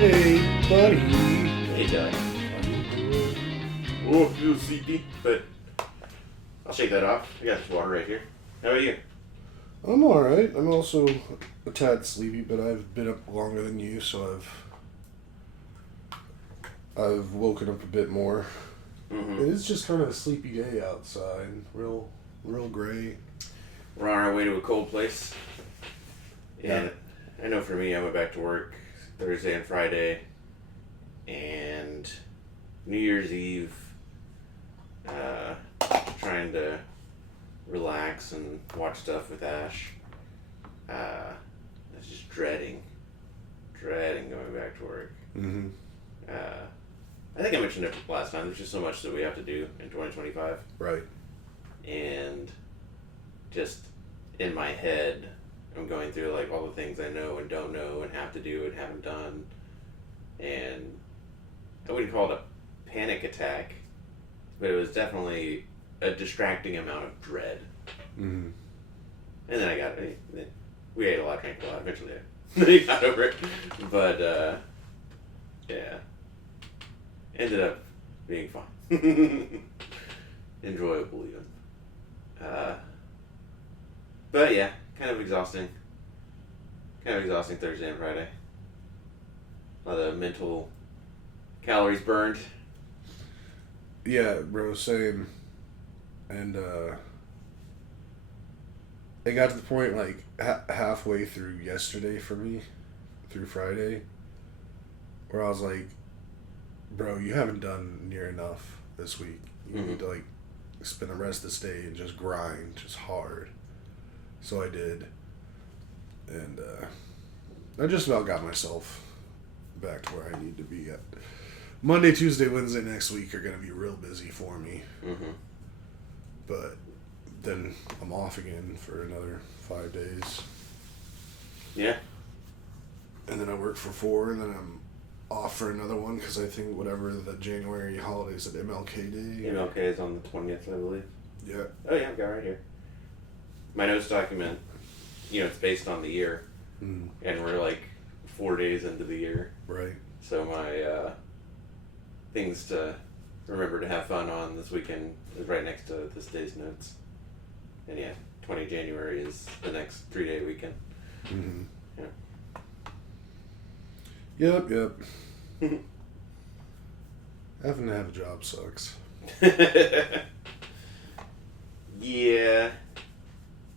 Hey, buddy. Hey, Doug. How you doing? Oh, a little sleepy, but I'll shake that off. I got this water right here. How about you? I'm alright. I'm also a tad sleepy, but I've been up longer than you, so I've woken up a bit more. Mm-hmm. It is just kind of a sleepy day outside. Real gray. We're on our way to a cold place. Yeah. And I know for me, I went back to work Thursday and Friday, and New Year's Eve, trying to relax and watch stuff with Ash. I was just dreading going back to work. Mm-hmm. I think I mentioned it last time. There's just so much that we have to do in 2025. Right. And just in my head, I'm going through like all the things I know and don't know and have to do and haven't done. And I wouldn't call it a panic attack, but it was definitely a distracting amount of dread. Mm-hmm. And then we ate a lot, drank a lot. Eventually, I got over it. But yeah, ended up being fun, enjoyable even. But yeah, kind of exhausting. Thursday and Friday. A lot of mental calories burned. Yeah, bro, same. And it got to the point like halfway through yesterday for me, through Friday, where I was like, bro, you haven't done near enough this week. You need to like spend the rest of this day and just grind, just hard. So I did. And I just about got myself back to where I need to be at. Monday, Tuesday, Wednesday next week are going to be real busy for me. Mm-hmm. But then I'm off again for another 5 days. Yeah. And then I work for 4, and then I'm off for another one because I think whatever the January holidays at MLK Day. MLK is on the 20th, I believe. Yeah. Oh yeah, I've got it right here. My notes document, it's based on the year. Mm. And we're like 4 days into the year. Right. So my things to remember to have fun on this weekend is right next to this day's notes. And yeah, 20 January is the next 3-day weekend. Mm-hmm. Yeah. Yep. Having to have a job sucks. Yeah.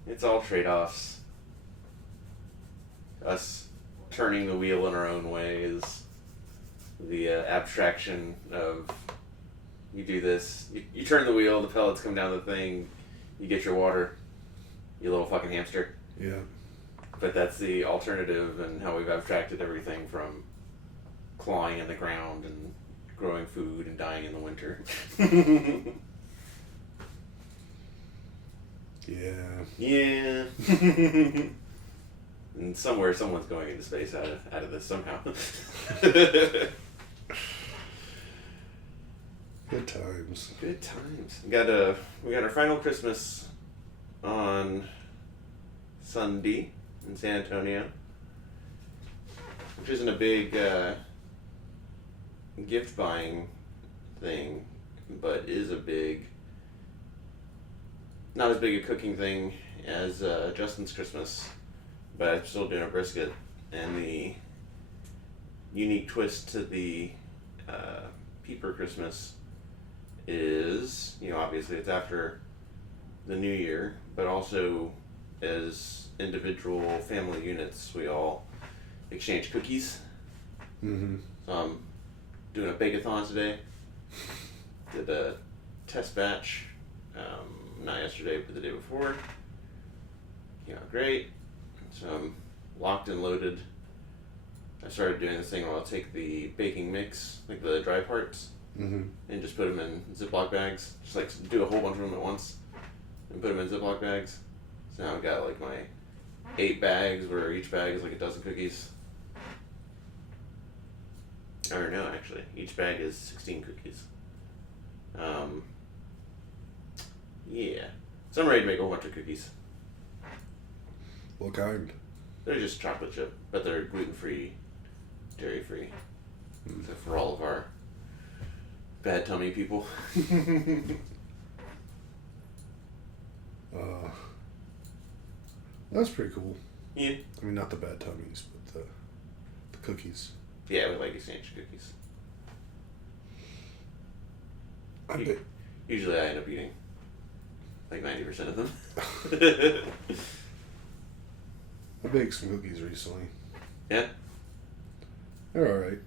It's all trade-offs. Us turning the wheel in our own ways. The abstraction of you do this, you turn the wheel, the pellets come down the thing, you get your water, you little fucking hamster. Yeah. But that's the alternative and how we've abstracted everything from clawing in the ground and growing food and dying in the winter. Yeah. Yeah. And somewhere someone's going into space out of this somehow. Good times. Good times. We got our final Christmas on Sunday in San Antonio, which isn't a big gift buying thing, but is a big, not as big a cooking thing as Justin's Christmas, but I'm still doing a brisket, and the unique twist to the Peeper Christmas is, obviously it's after the New Year, but also as individual family units, we all exchange cookies. Mm-hmm. So I'm doing a bake-a-thon today. Did a test batch, not yesterday, but the day before. Came out great. So I'm locked and loaded. I started doing this thing where I'll take the baking mix, like the dry parts, Mm-hmm. and just put them in Ziploc bags. Just like do a whole bunch of them at once and put them in Ziploc bags. So now I've got like my 8 bags where each bag is like a dozen cookies. Or no, actually, each bag is 16 cookies. Yeah. So I'm ready to make a whole bunch of cookies. What kind? They're just chocolate chip, but they're gluten-free, dairy-free. Except for all of our bad tummy people. That's pretty cool. Yeah. I mean, not the bad tummies, but the cookies. Yeah, we like exchanged cookies. Usually I end up eating like 90% of them. I baked some cookies recently. Yeah? They're alright.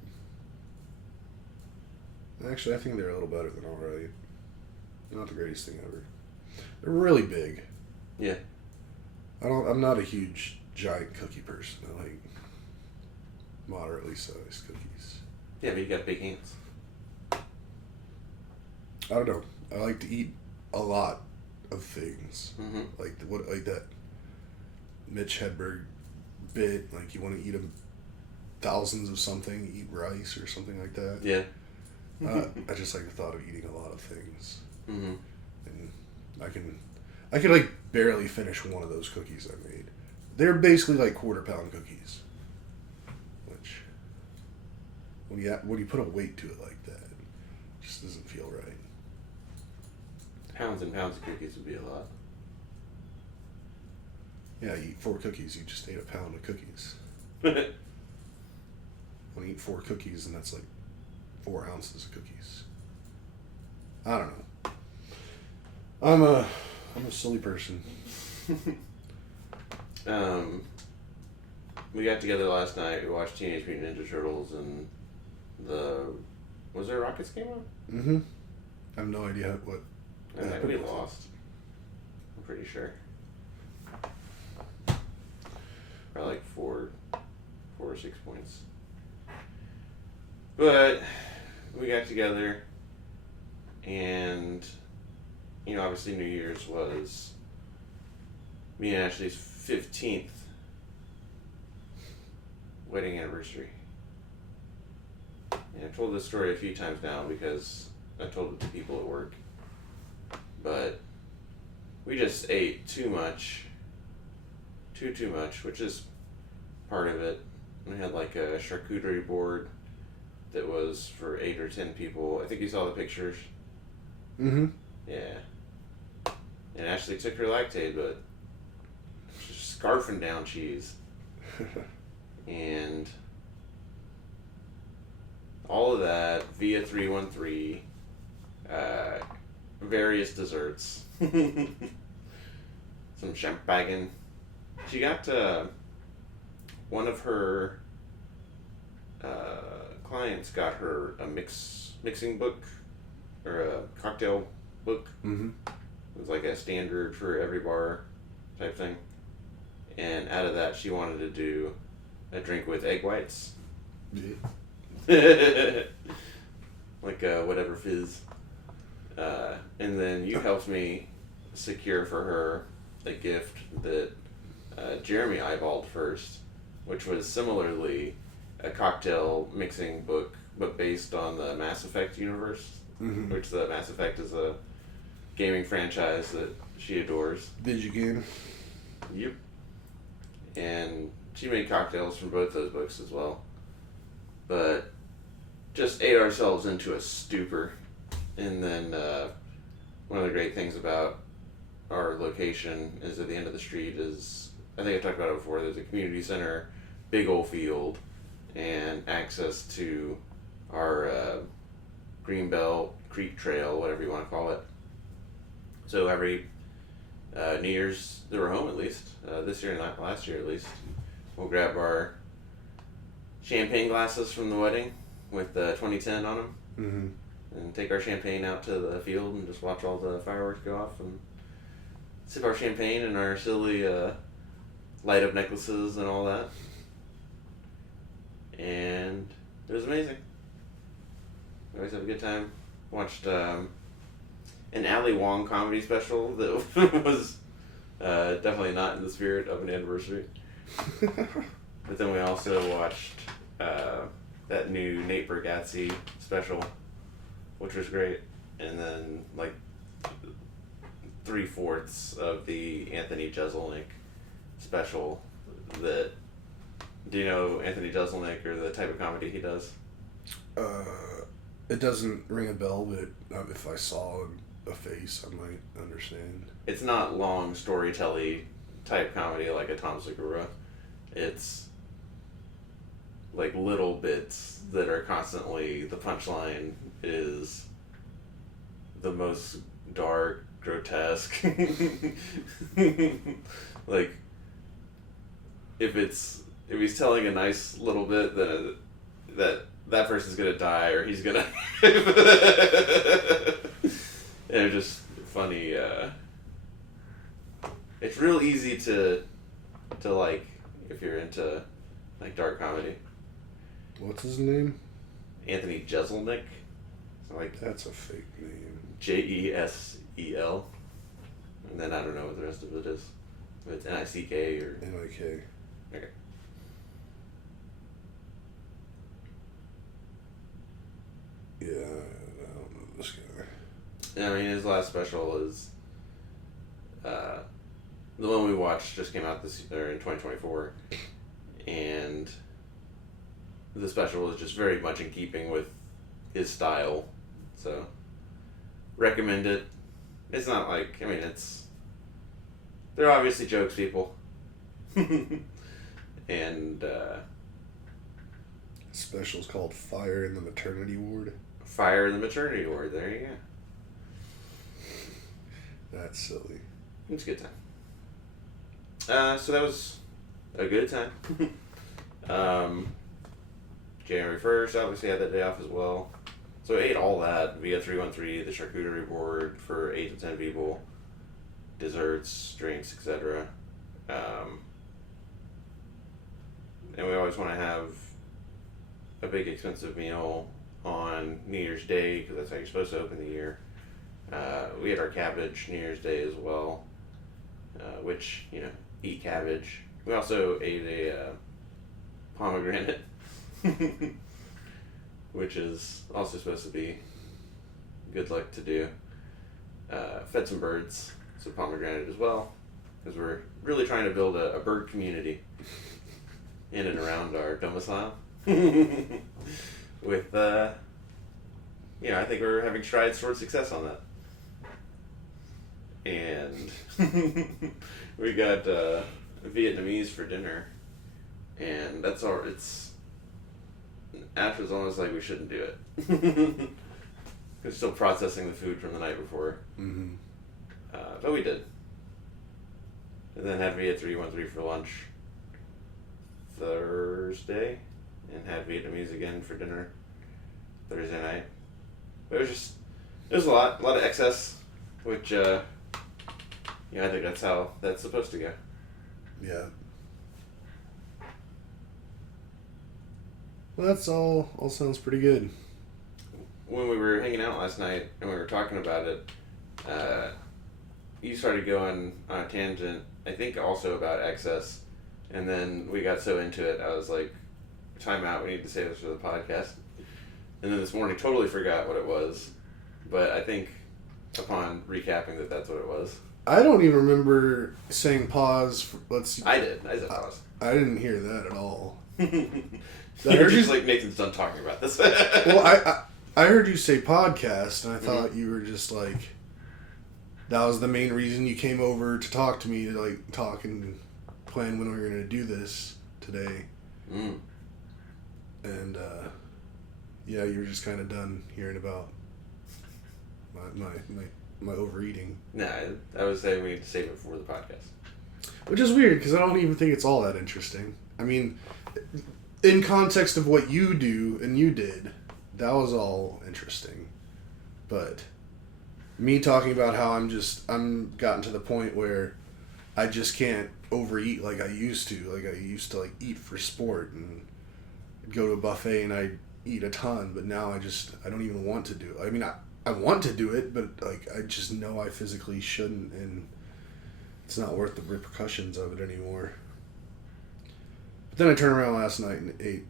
Actually, I think they're a little better than alright. Not the greatest thing ever. They're really big. Yeah. I'm not a huge giant cookie person. I like moderately sized cookies. Yeah, but you got big hands. I don't know. I like to eat a lot of things. Mm-hmm. Like that Mitch Hedberg bit. Like you want to eat thousands of something, eat rice or something like that. Yeah. I just like the thought of eating a lot of things. Mm-hmm. And I could like barely finish one of those cookies I made. They're basically like quarter-pound cookies. Which, when you put a weight to it like that, it just doesn't feel right. Pounds and pounds of cookies would be a lot. Yeah, you eat 4 cookies, you just ate a pound of cookies. When you eat 4 cookies, and that's like 4 ounces of cookies. I don't know. I'm a silly person. We got together last night. We watched Teenage Mutant Ninja Turtles and was there a Rockets game on? Mm-hmm. I have no idea what. We lost. I'm pretty sure. By like 4 or 6 points. But we got together, and obviously New Year's was me and Ashley's 15th wedding anniversary. And I've told this story a few times now because I told it to people at work. But we just ate too much. Too much, which is part of it. We had like a charcuterie board that was for 8 or 10 people. I think you saw the pictures. Mm-hmm. Yeah. And Ashley took her Lactaid, but just scarfing down cheese. And all of that via 313, various desserts, some champagne. She got one of her clients got her a mixing book or a cocktail book. Mm-hmm. It was like a standard for every bar type thing. And out of that, she wanted to do a drink with egg whites. Yeah. Like whatever fizz. And then you helped me secure for her a gift that Jeremy eyeballed first, which was similarly a cocktail mixing book, but based on the Mass Effect universe, Mm-hmm. which the Mass Effect is a gaming franchise that she adores. Did you game? Yep. And she made cocktails from both those books as well. But just ate ourselves into a stupor. And then one of the great things about our location is at the end of the street is, I think I talked about it before, there's a community center, big old field, and access to our Greenbelt Creek Trail, whatever you want to call it. So every New Year's that we're home, at least, this year and last year at least, we'll grab our champagne glasses from the wedding with 2010 on them. Mm-hmm. And take our champagne out to the field and just watch all the fireworks go off and sip our champagne and our silly light up necklaces and all that. And it was amazing. We always have a good time. Watched an Ali Wong comedy special that was definitely not in the spirit of an anniversary. But then we also watched that new Nate Bargatze special, which was great. And then like 3/4 of the Anthony Jeselnik special. Do you know Anthony Jeselnik or the type of comedy he does? It doesn't ring a bell, but if I saw a face, I might understand. It's not long storytelling type comedy like a Tom Segura. It's like little bits that are constantly, the punchline is the most dark, grotesque. Like, if he's telling a nice little bit, then that person's gonna die or he's gonna. And they're just funny. It's real easy to like if you're into like dark comedy. What's his name? Anthony Jeselnik. So like That's a fake name. Jesel. And then I don't know what the rest of it is. If it's Nick or Nik. okay. Yeah, I don't know this guy. I mean, his last special is the one we watched just came out in 2024, and the special is just very much in keeping with his style, so recommend it. It's not like, I mean, they're obviously jokes, people. And Special's called Fire in the Maternity Ward. Fire in the Maternity Ward, there you go. That's silly. It's a good time. So that was a good time. January 1st, obviously had that day off as well. So I ate all that via 313, the charcuterie board for 8 to 10 people, desserts, drinks, etc. And we always want to have a big expensive meal on New Year's Day because that's how you're supposed to open the year. We had our cabbage New Year's Day as well, which, eat cabbage. We also ate a pomegranate, which is also supposed to be good luck to do. Fed some birds, some pomegranate as well, because we're really trying to build a bird community in and around our domicile. With, I think we're having strides towards success on that. And we got Vietnamese for dinner, and it's Ash was almost like we shouldn't do it. We're still processing the food from the night before. Mm-hmm. But we did. And then had Viet 313 for lunch Thursday, and had Vietnamese again for dinner Thursday night. But it was a lot of excess, which, I think that's how that's supposed to go. Yeah. Well, that's all sounds pretty good. When we were hanging out last night and we were talking about it, you started going on a tangent, I think also about excess, and then we got so into it, I was like, time out, we need to save this for the podcast. And then this morning, totally forgot what it was, but I think upon recapping that's what it was. I don't even remember saying pause. I did. I said pause. I didn't hear that at all. You're just like, Nathan's done talking about this. Well, I heard you say podcast, and I thought you were just like, that was the main reason you came over to talk to me, to like talk and plan when we were going to do this today. Mm. And you were just kind of done hearing about my overeating. Nah, I was saying we need to save it for the podcast. Which is weird, because I don't even think it's all that interesting. I mean, in context of what you do and you did, that was all interesting. But me talking about how I'm gotten to the point where I just can't overeat like I used to. Like, I used to, like, eat for sport and go to a buffet and I'd eat a ton, but now I don't even want to do it. I mean, I want to do it, but, like, I just know I physically shouldn't, and it's not worth the repercussions of it anymore. But then I turned around last night and ate.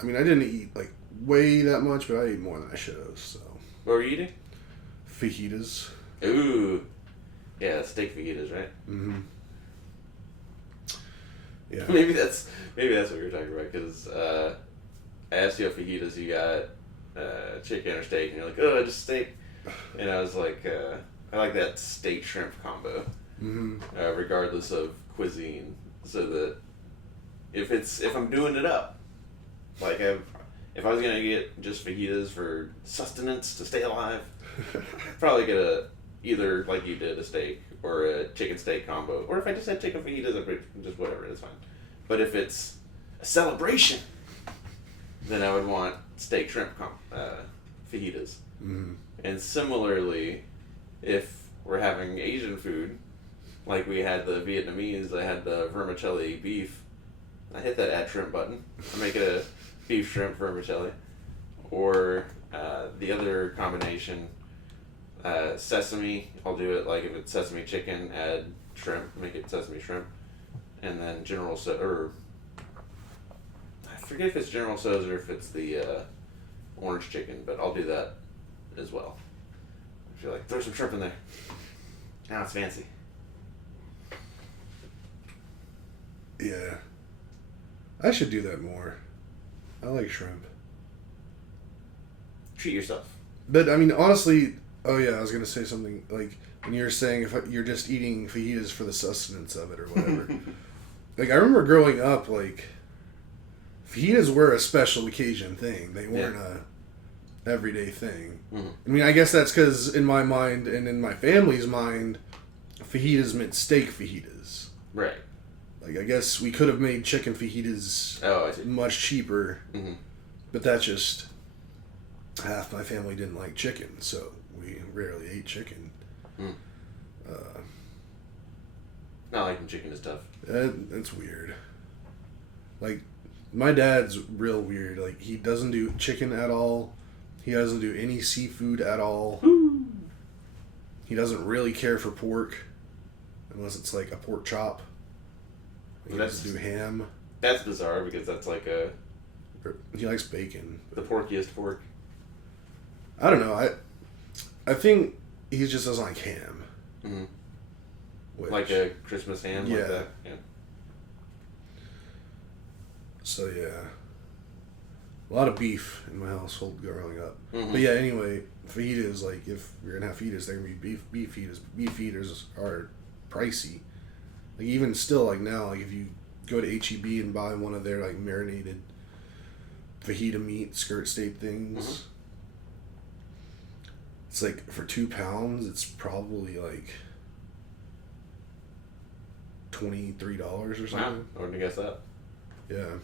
I mean, I didn't eat, like, way that much, but I ate more than I should have, so. What were you eating? Fajitas. Ooh. Yeah, steak fajitas, right? Mm-hmm. Yeah. Maybe that's what you were talking about, because I asked you what fajitas you got, chicken or steak, and you're like, oh, just steak. And I was like, I like that steak shrimp combo, regardless of cuisine. So that if I'm doing it up, like if I was gonna get just fajitas for sustenance to stay alive, I'd probably get either like you did, a steak or a chicken steak combo, or if I just had chicken fajitas, just whatever, it's fine. But if it's a celebration, then I would want steak shrimp fajitas. And similarly, if we're having Asian food, like we had the Vietnamese, I had the vermicelli beef. I hit that add shrimp button. I make it a beef shrimp vermicelli. Or the other combination, sesame. I'll do it like if it's sesame chicken, add shrimp, make it sesame shrimp. And then General Tso's, or I forget if it's General Tso's or if it's the orange chicken, but I'll do that as well. I feel like throw some shrimp in there. Now it's fancy. Yeah. I should do that more. I like shrimp. Treat yourself. But, I mean, honestly, oh yeah, I was going to say something, like, when you were saying if you're just eating fajitas for the sustenance of it or whatever. Like, I remember growing up, like, fajitas were a special occasion thing. They weren't a everyday thing. I mean, I guess that's because in my mind and in my family's mind, fajitas meant steak fajitas. Right. Like, I guess we could have made chicken fajitas much cheaper, but that's just half my family didn't like chicken, so we rarely ate chicken. Not liking chicken is tough. It's weird. Like, my dad's real weird. Like, he doesn't do chicken at all. He doesn't do any seafood at all. Ooh. He doesn't really care for pork, unless it's like a pork chop. He doesn't do ham. That's bizarre because that's like He likes bacon. The porkiest pork. I don't know. I think he just doesn't like ham. Like a Christmas ham, like that. Yeah. So yeah, a lot of beef in my household growing up. But yeah, anyway, fajitas, like if you're gonna have fajitas, they're gonna be beef fajitas. Beef fajitas are pricey. Like even still, like now, like if you go to HEB and buy one of their like marinated fajita meat skirt steak things, it's like for £2, it's probably like $23 or something. Wow, I wouldn't have guessed that. Yeah.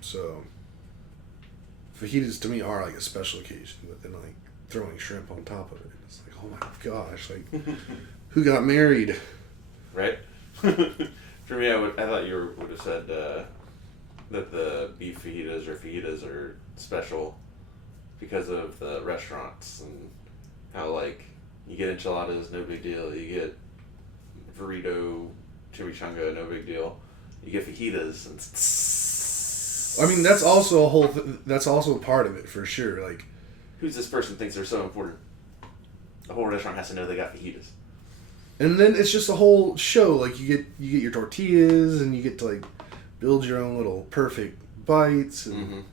So fajitas to me are like a special occasion, but then like throwing shrimp on top of it, it's like, oh my gosh, like who got married? Right. For me, I thought you would have said that the beef fajitas or fajitas are special because of the restaurants and how like you get enchiladas, no big deal. You get burrito, chimichanga, no big deal. You get fajitas and. I mean, that's also a whole. That's also a part of it for sure. Like, who's this person thinks they're so important? The whole restaurant has to know they got fajitas. And then it's just a whole show. Like you get your tortillas and you get to like build your own little perfect bites. And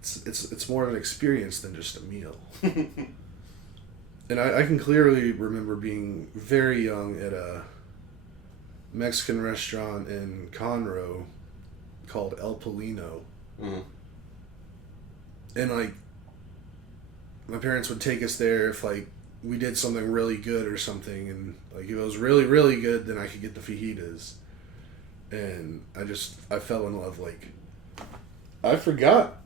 it's more of an experience than just a meal. And I can clearly remember being very young at a Mexican restaurant in Conroe called El Polino. And like my parents would take us there if like we did something really good or something, and like if it was really really good, then I could get the fajitas. And I fell in love. Like I forgot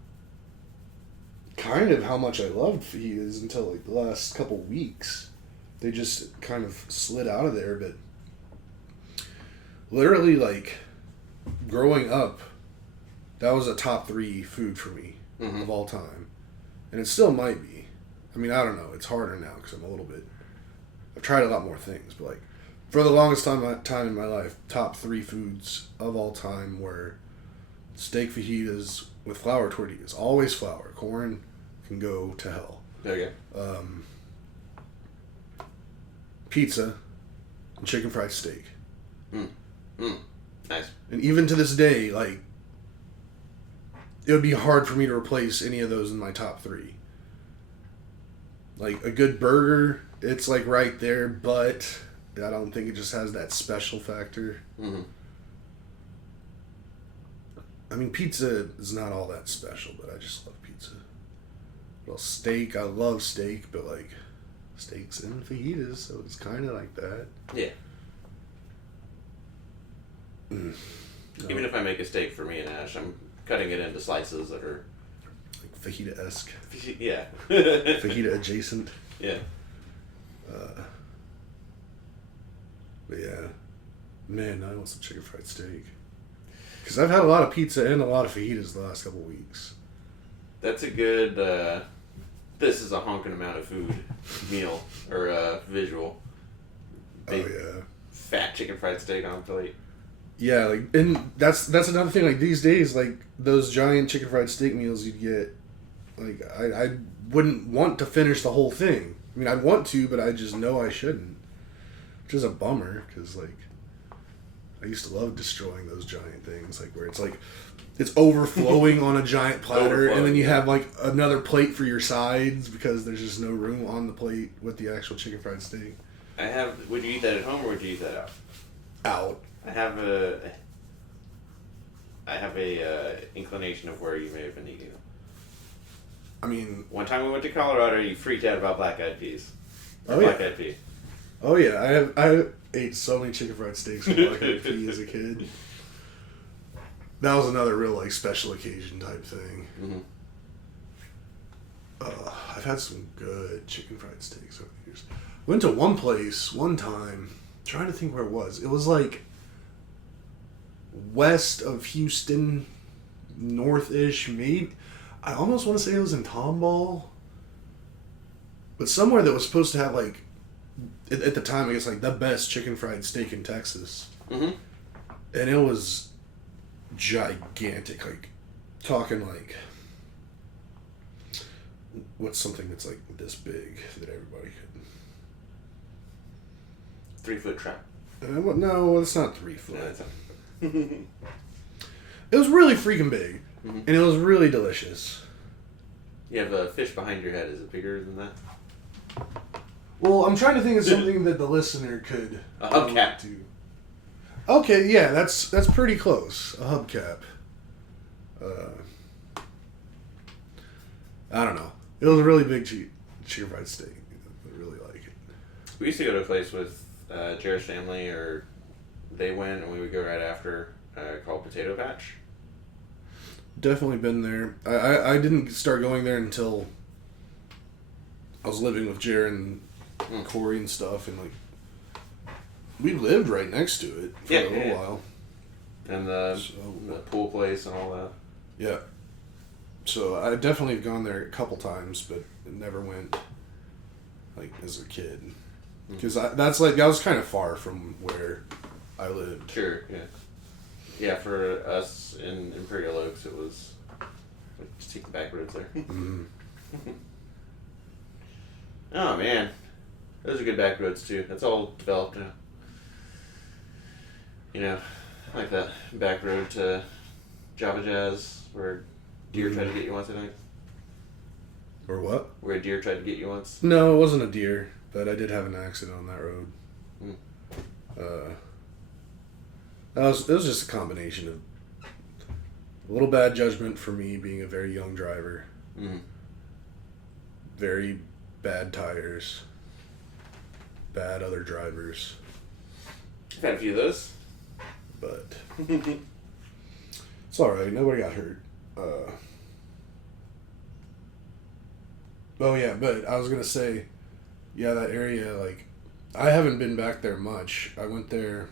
kind of how much I loved fajitas until like the last couple weeks. They just kind of slid out of there, but literally like growing up, that was a top 3 food for me of all time. And it still might be. I mean, I don't know. It's harder now because I've tried a lot more things. But like, for the longest time in my life, top 3 foods of all time were steak fajitas with flour tortillas. Always flour. Corn can go to hell. Okay. Pizza and chicken fried steak. Nice. And even to this day, like, it would be hard for me to replace any of those in my top three. Like a good burger, it's like right there, but I don't think it just has that special factor. Mm-hmm. I mean, pizza is not all that special, but I just love pizza. Well, steak, I love steak, but like steaks and fajitas, so it's kind of like that. Yeah. No. Even if I make a steak for me and Ash, I'm cutting it into slices that are Like fajita-esque. yeah. Fajita adjacent. Yeah. But yeah. Man, now I want some chicken fried steak. Because I've had a lot of pizza and a lot of fajitas the last couple of weeks. That's a good. This is a honking amount of food meal or visual. Big, Oh, yeah. fat chicken fried steak on a plate. Yeah, like, and that's another thing. Like these days, like those giant chicken fried steak meals you'd get, like I wouldn't want to finish the whole thing. I mean, I'd want to, but I just know I shouldn't, which is a bummer because like I used to love destroying those giant things, like where it's overflowing on a giant platter, and then you have like another plate for your sides because there's just no room on the plate with the actual chicken fried steak. Would you eat that at home or would you eat that out? Out. I have a inclination of where you may have been eating them. I mean, One time we went to Colorado, you freaked out about black eyed peas. Oh, Black yeah. eyed pea. oh yeah, I ate so many chicken fried steaks with black eyed pea as a kid. That was another real like special occasion type thing. Mm-hmm. I've had some good chicken fried steaks over the years. Went to one place one time, trying to think where it was. It was like west of Houston, north-ish, maybe. I almost want to say it was in Tomball. But somewhere that was supposed to have like, at the time, I guess like the best chicken fried steak in Texas. Mm-hmm. And it was gigantic, like talking like what's something that's like this big that everybody could 3-foot trap. no, it's not 3 foot. No, it's not. It was really freaking big, Mm-hmm. and it was really delicious. You have a fish behind your head. Is it bigger than that? Well, I'm trying to think of something that the listener could A hubcap. relate to. Okay, yeah, that's pretty close. A hubcap. I don't know. It was a really big chicken fried steak. I really like it. We used to go to a place with Jared's family, or they went, and we would go right after, called Potato Patch. Definitely been there. I didn't start going there until I was living with Jared and Corey and stuff, and like we lived right next to it for a little while. And the So- pool place and all that. Yeah. So I definitely have gone there a couple times, but never went like as a kid because that was kind of far from where I lived. Sure, yeah. Yeah, for us in Imperial Oaks, it was just take the back roads there. Mm. Oh man, those are good back roads too. That's all developed now. You know, like that back road to Java Jazz where deer tried to get you once, I think. Or what? Where a deer tried to get you once. No, it wasn't a deer, but I did have an accident on that road. Mm. It was just a combination of a little bad judgment for me being a very young driver, Mm. very bad tires, bad other drivers, I've had a few of those. but it's all right. Nobody got hurt. Oh yeah, but I was gonna say, yeah, that area, like, I haven't been back there much. I went there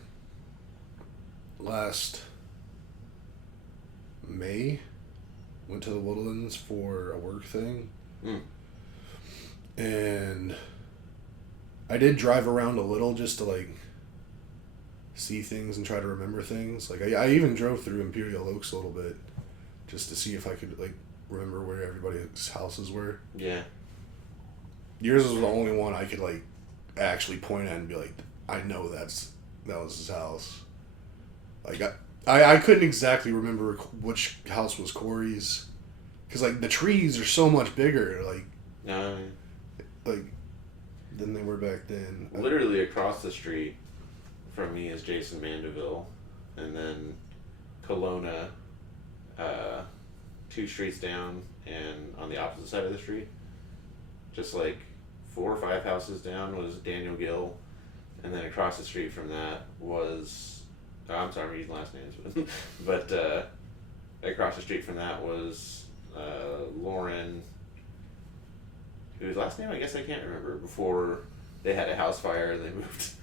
last May. Went to the Woodlands for a work thing. Mm. And I did drive around a little just to like see things and try to remember things. Like I even drove through Imperial Oaks a little bit just to see if I could like remember where everybody's houses were. Yeah. Yours was the only one I could like actually point at and be like, I know that was his house. Like I couldn't exactly remember which house was Corey's, because like the trees are so much bigger, like than they were back then. Literally across the street from me is Jason Mandeville, and then Kelowna, 2 streets down, and on the opposite side of the street, just like 4 or 5 houses down, was Daniel Gill, and then across the street from that was, oh, I'm sorry, I'm using last names, but across the street from that was Lauren, whose last name I guess I can't remember, before they had a house fire and they moved.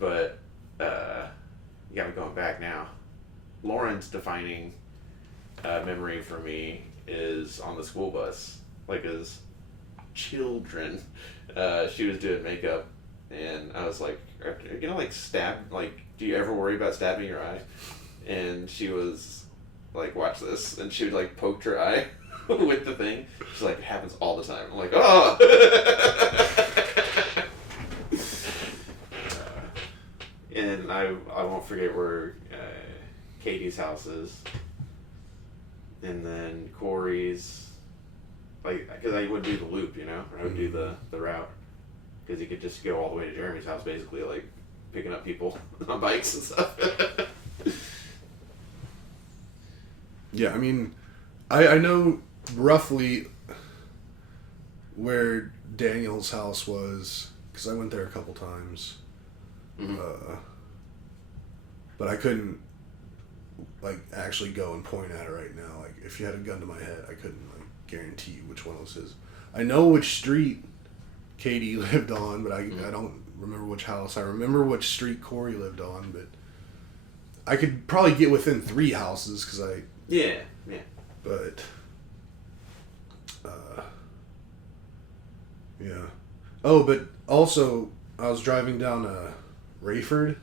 But yeah, I'm going back now. Lauren's defining memory for me is on the school bus, like as children. She was doing makeup, and I was like, "Are you gonna like stab? Like, do you ever worry about stabbing your eye?" And she was like, "Watch this," and she would like poke her eye with the thing. She's like, "It happens all the time." I'm like, "Oh." And I won't forget where Katie's house is, and then Corey's, like, because I would do the loop, you know, or I would do the route, because you could just go all the way to Jeremy's house, basically, like picking up people on bikes and stuff. Yeah, I mean, I know roughly where Daniel's house was, because I went there a couple times. Mm-hmm. But I couldn't, like, actually go and point at it right now. Like, if you had a gun to my head, I couldn't, like, guarantee you which one was his. I know which street Katie lived on, but I don't remember which house. I remember which street Corey lived on, but I could probably get within 3 houses, because I... Yeah. But, yeah. Oh, but also, I was driving down Rayford,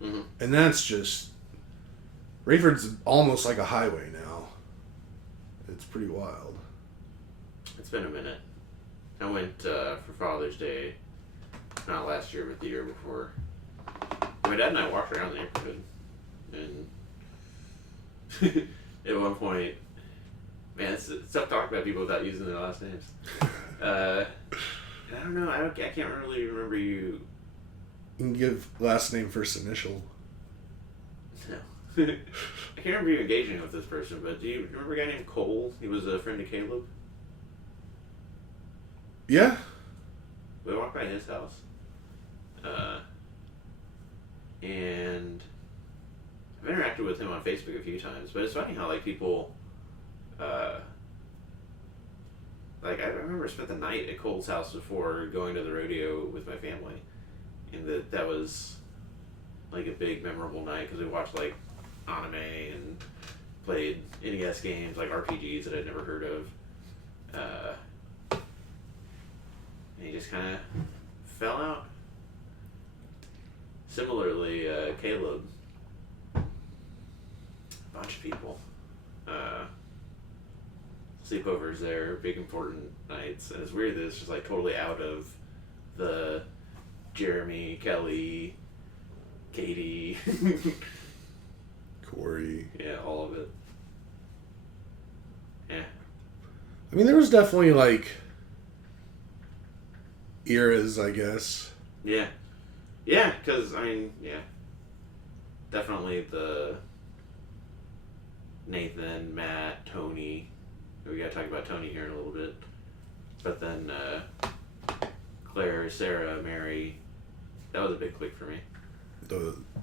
and that's just... Rayford's almost like a highway now. It's pretty wild. It's been a minute. I went for Father's Day, not last year, but the year before. My dad and I walked around the neighborhood, and at one point, man, it's tough talking about people without using their last names. I don't know. I can't really remember you. You can give last name first initial. No. I can't remember you engaging with this person, but do you remember a guy named Cole? He was a friend of Caleb. Yeah. We walked by his house. And I've interacted with him on Facebook a few times, but it's funny how, like, people, like, I remember I spent the night at Cole's house before going to the rodeo with my family, and that was, like, a big memorable night, because we watched, like, anime and played NES games, like RPGs that I'd never heard of, and he just kind of fell out. Similarly, Caleb, a bunch of people, sleepovers there, big important nights, and it's weird that it's just like totally out of the Jeremy, Kelly, Katie, Corey. Yeah, all of it. Yeah. I mean, there was definitely, like, eras, I guess. Yeah. Yeah, because, I mean, yeah. Definitely the Nathan, Matt, Tony. We gotta talk about Tony here in a little bit. But then Claire, Sarah, Mary. That was a big click for me.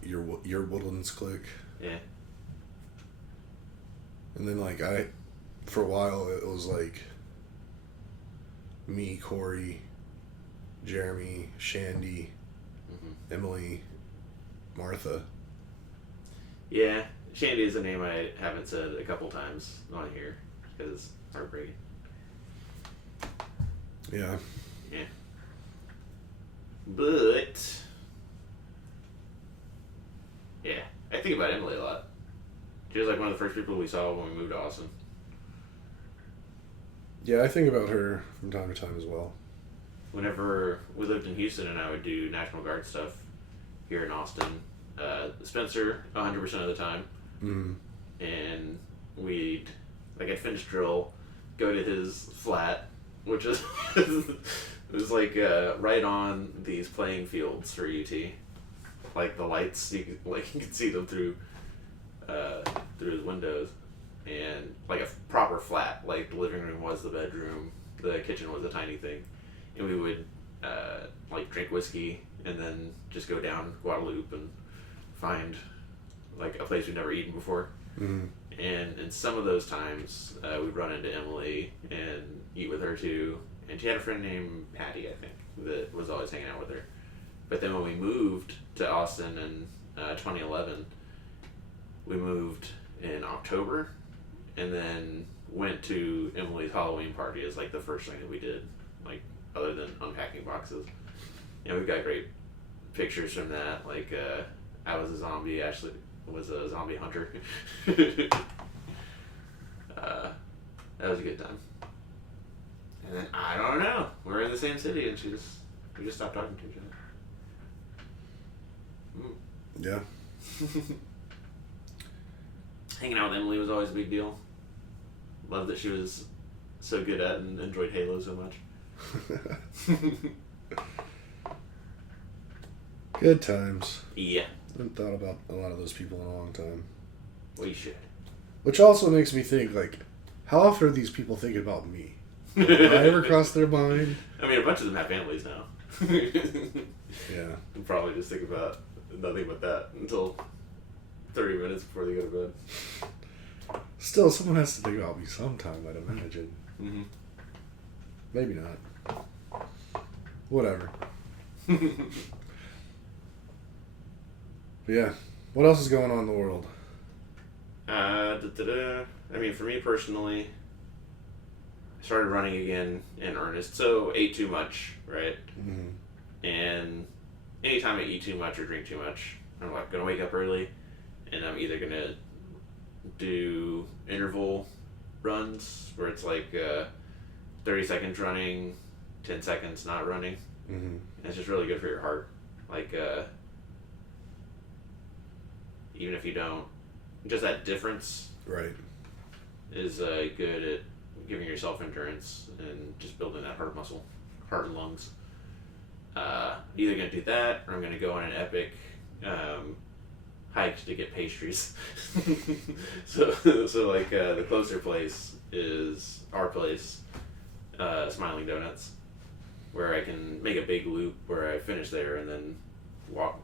Your Woodlands click. Yeah. And then, like, for a while, it was, like, me, Corey, Jeremy, Shandy, Emily, Martha. Yeah. Shandy is a name I haven't said a couple times on here, because it's heartbreaking. Yeah. Yeah. But, yeah, I think about Emily a lot. She was like one of the first people we saw when we moved to Austin. Yeah, I think about her from time to time as well. Whenever we lived in Houston and I would do National Guard stuff here in Austin, Spencer 100% of the time. Mm. And we'd, like, I'd finish drill, go to his flat, which is, it was like right on these playing fields for UT. Like the lights, you could see them through the windows, and like a proper flat. Like the living room was the bedroom, the kitchen was a tiny thing, and we would like drink whiskey and then just go down Guadalupe and find like a place we'd never eaten before. Mm. And some of those times we'd run into Emily and eat with her too. And she had a friend named Patty, I think, that was always hanging out with her. But then when we moved to Austin in 2011, we moved in October, and then went to Emily's Halloween party as like the first thing that we did, like other than unpacking boxes. And we've got great pictures from that. Like I was a zombie, Ashley was a zombie hunter. That was a good time. And then I don't know, we're in the same city, and we just stopped talking to each other. Yeah. Hanging out with Emily was always a big deal. Loved that she was so good at and enjoyed Halo so much. Good times. Yeah. I haven't thought about a lot of those people in a long time. Well, you should. Which also makes me think, like, how often are these people thinking about me? Did I ever cross their mind? I mean, a bunch of them have families now. Yeah. And probably just think about nothing but that until 30 minutes before they go to bed. Still, someone has to think about me sometime, I'd imagine. Mm-hmm. Maybe not. Whatever. But yeah. What else is going on in the world? I mean, for me personally, I started running again in earnest. So, ate too much, right? Mm-hmm. And anytime I eat too much or drink too much, I'm like gonna wake up early, and I'm either gonna do interval runs where it's like 30 seconds running, 10 seconds not running. Mm-hmm. And it's just really good for your heart. Like even if you don't, just that difference, right, is good at giving yourself endurance and just building that heart muscle, heart and lungs. Either gonna do that, or I'm gonna go on an epic hike to get pastries. so like the closer place is our place, Smiling Donuts, where I can make a big loop where I finish there and then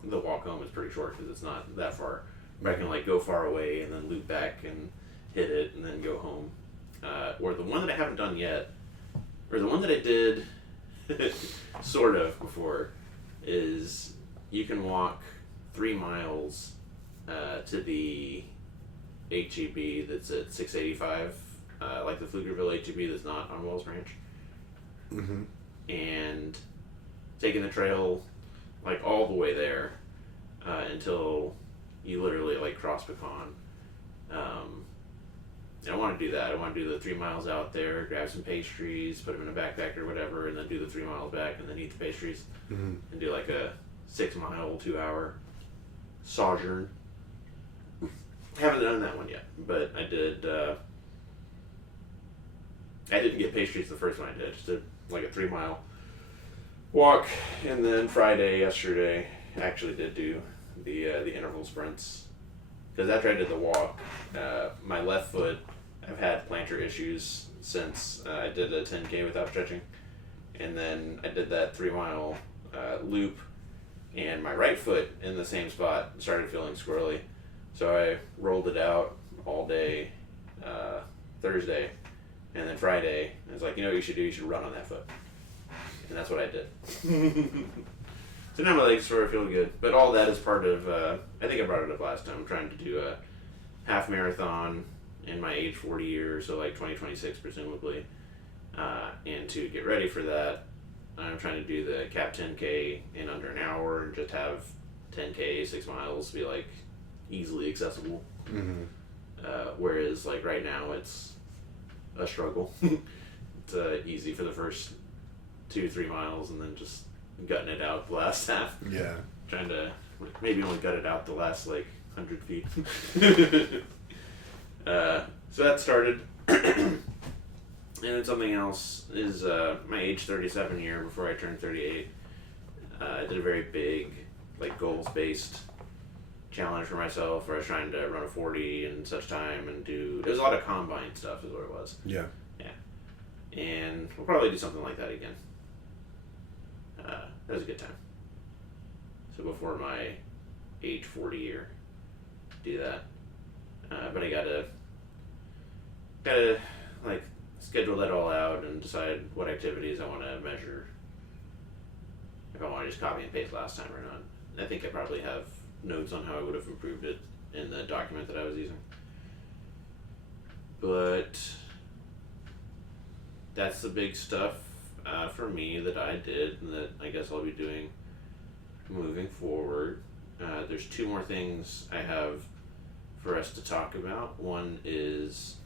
the walk home is pretty short because it's not that far. But I can like go far away and then loop back and hit it and then go home. Or the one that I haven't done yet, or the one that I did sort of before, is you can walk 3 miles to the HEB that's at 685, like the Pflugerville HEB that's not on Wells Ranch. Mm-hmm. And taking the trail like all the way there until you literally like cross Pecan. And I want to do that. I want to do the 3 miles out there, grab some pastries, put them in a backpack or whatever, and then do the 3 miles back and then eat the pastries. Mm-hmm. And do like a 6 mile, 2 hour sojourn. Haven't done that one yet, but I did. I didn't get pastries the first one I did. Just did like a 3 mile walk, and then yesterday, I actually did do the interval sprints. Because after I did the walk, my left foot, I've had plantar issues since I did a 10K without stretching, and then I did that 3 mile loop, and my right foot in the same spot started feeling squirrely. So I rolled it out all day Thursday, and then Friday, I was like, you know what you should do? You should run on that foot. And that's what I did. So now my legs sort of feel good. But all that is part of, I think I brought it up last time, I'm trying to do a half marathon in my age 40 year, so like 2026 presumably. And to get ready for that, I'm trying to do the Cap 10K in under an hour and just have 10K, 6 miles be like easily accessible. Mm-hmm. Whereas like right now it's a struggle. It's easy for the first 2-3 miles and then just gutting it out the last half. Yeah. Trying to maybe only gutted out the last, 100 feet. So that started. And then something else is my age 37 year before I turned 38. I did a very big, goals-based challenge for myself where I was trying to run a 40 in such time and it was a lot of combine stuff is what it was. Yeah. Yeah. And we'll probably do something like that again. That was a good time. So before my age 40 year, do that. But I gotta schedule that all out and decide what activities I want to measure. If I want to just copy and paste last time or not. I think I probably have notes on how I would have improved it in the document that I was using. But that's the big stuff for me that I did and that I guess I'll be doing moving forward. There's two more things I have for us to talk about. One is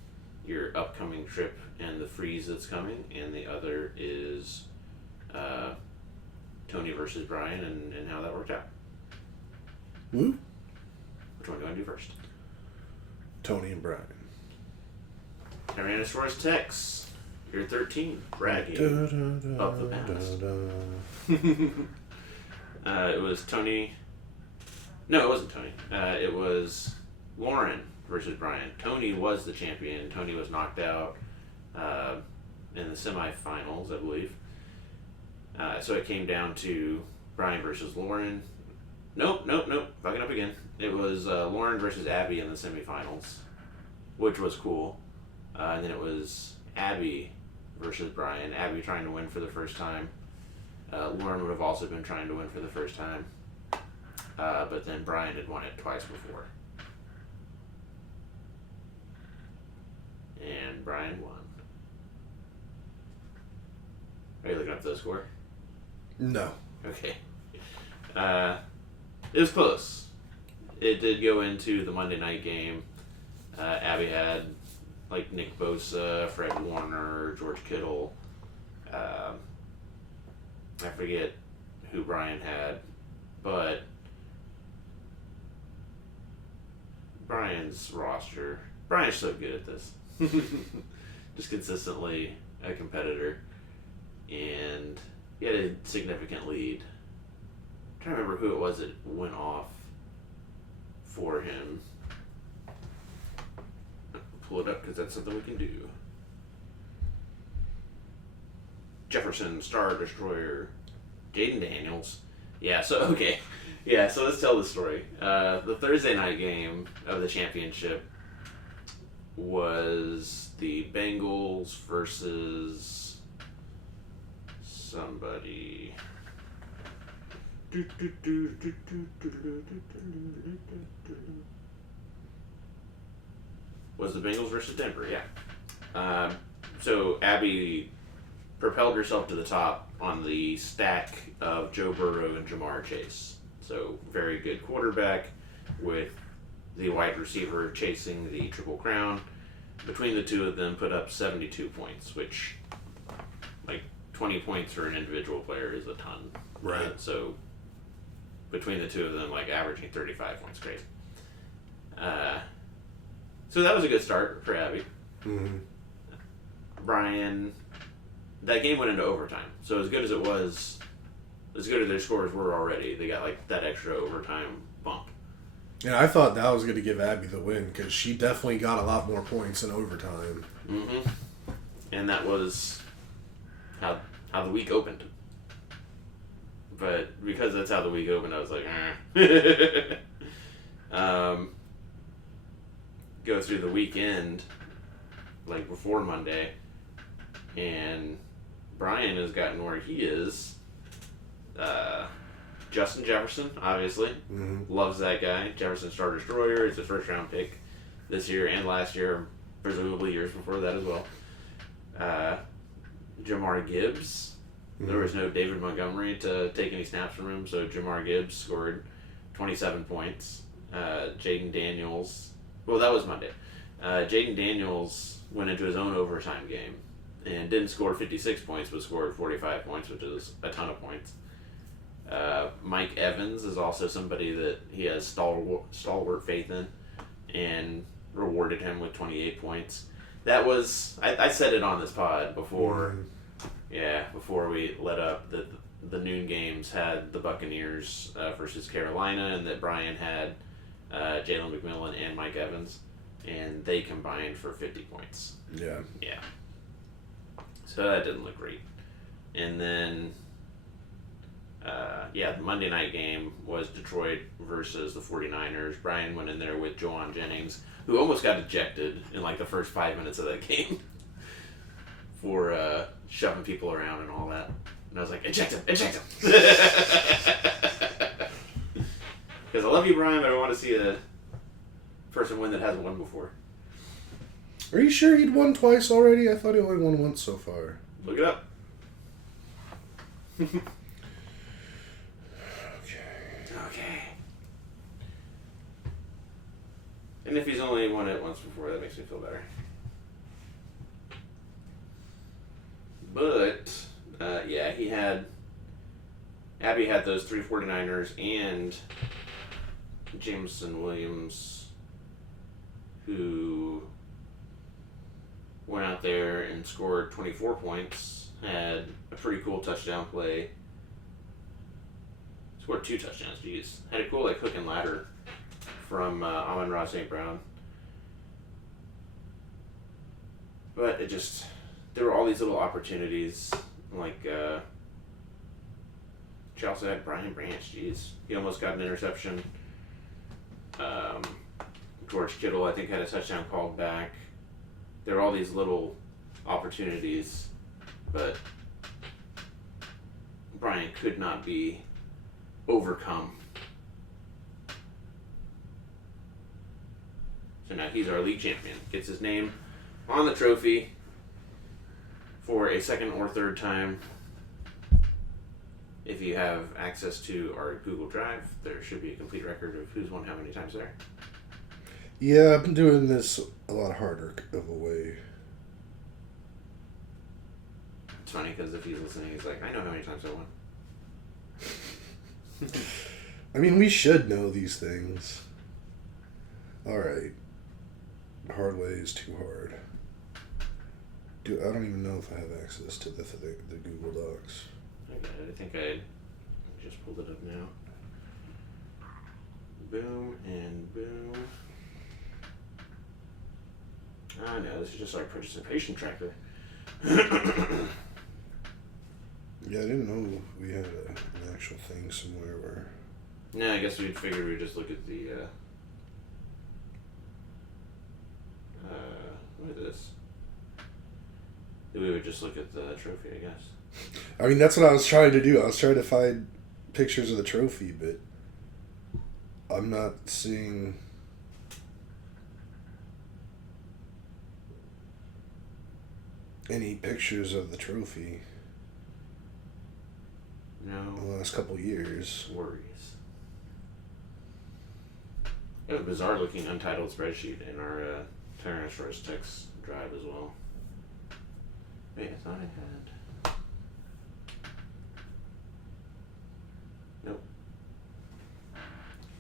your upcoming trip and the freeze that's coming, and the other is Tony versus Brian and how that worked out. Woo? Which one do you want to do first? Tony and Brian. Tyrannosaurus Tex, you're 13, bragging of the past. It was Tony. No, it wasn't Tony. It was Lauren versus Brian. Tony was the champion. Tony was knocked out in the semifinals, I believe. So it came down to Brian versus Lauren. Nope. Fucking up again. It was Lauren versus Abby in the semifinals, which was cool. And then it was Abby versus Brian. Abby trying to win for the first time. Lauren would have also been trying to win for the first time. But then Brian had won it twice before. And Brian won. Are you looking up the score? No. Okay. It was close. It did go into the Monday night game. Abby had Nick Bosa, Fred Warner, George Kittle. I forget who Brian had, but Brian's roster. Brian's so good at this. Just consistently a competitor. And he had a significant lead. I'm trying to remember who it was that went off for him. Pull it up because that's something we can do. Jefferson, Star Destroyer, Jaden Daniels. Yeah, so let's tell the story. The Thursday night game of the championship was the Bengals versus somebody. Was the Bengals versus Denver, yeah. So Abby propelled herself to the top on the stack of Joe Burrow and Jamar Chase. So very good quarterback with the wide receiver chasing the Triple Crown. Between the two of them put up 72 points, which 20 points for an individual player is a ton. Right. So between the two of them, averaging 35 points, crazy. So that was a good start for Abby. Mm-hmm. Brian, that game went into overtime. So as good as it was, as good as their scores were already, they got that extra overtime bump. And I thought that was going to give Abby the win because she definitely got a lot more points in overtime. Mm-hmm. And that was how the week opened. But because that's how the week opened, I was like, Go through the weekend, before Monday, and Brian has gotten where he is. Justin Jefferson, obviously. Mm-hmm. Loves that guy. Jefferson Star Destroyer. It's a first round pick this year and last year, presumably years before that as well. Jamar Gibbs. Mm-hmm. There was no David Montgomery to take any snaps from him, so Jamar Gibbs scored 27 points. Jaden Daniels. Well, that was Monday. Jaden Daniels went into his own overtime game and didn't score 56 points, but scored 45 points, which is a ton of points. Mike Evans is also somebody that he has stalwart faith in, and rewarded him with 28 points. That was I said it on this pod before. Yeah, before we let up that the noon games had the Buccaneers versus Carolina, and that Brian had Jalen McMillan and Mike Evans, and they combined for 50 points. Yeah. Yeah. So that didn't look great. And then, the Monday night game was Detroit versus the 49ers. Brian went in there with Joanne Jennings, who almost got ejected in like the first 5 minutes of that game for shoving people around and all that. And I was like, eject him! Because I love you, Brian, but I want to see a person win that hasn't won before. Are you sure he'd won twice already? I thought he only won once so far. Look it up. Okay. And if he's only won it once before, that makes me feel better. But, Abby had those 3 49ers and Jameson Williams, who went out there and scored 24 points, had a pretty cool touchdown play. Scored 2 touchdowns, jeez. Had a cool hook and ladder from Amon-Ra St. Brown. But there were all these little opportunities, like Chelsea had Brian Branch, jeez. He almost got an interception. George Kittle, I think, had a touchdown called back. There were all these little opportunities, but Brian could not be overcome. So now he's our league champion. Gets his name on the trophy for a second or third time. If you have access to our Google Drive, there should be a complete record of who's won how many times there. Yeah, I've been doing this a lot harder of a way. It's funny because if he's listening, he's like, I know how many times I won. I mean, we should know these things. Alright. Hard way is too hard. I don't even know if I have access to the Google Docs. I think I just pulled it up now. Boom and boom. Ah, no, this is just our participation tracker. Yeah, I didn't know we had an actual thing somewhere where... Yeah, I guess we'd figure we'd just look at the, look at this. We would just look at the trophy, I guess. I mean, that's what I was trying to do. I was trying to find pictures of the trophy, but I'm not seeing... any pictures of the trophy. No. In the last couple years. Worries. We have a bizarre looking untitled spreadsheet in our Tyrannosaurus text drive as well. Wait, I thought I had... Nope.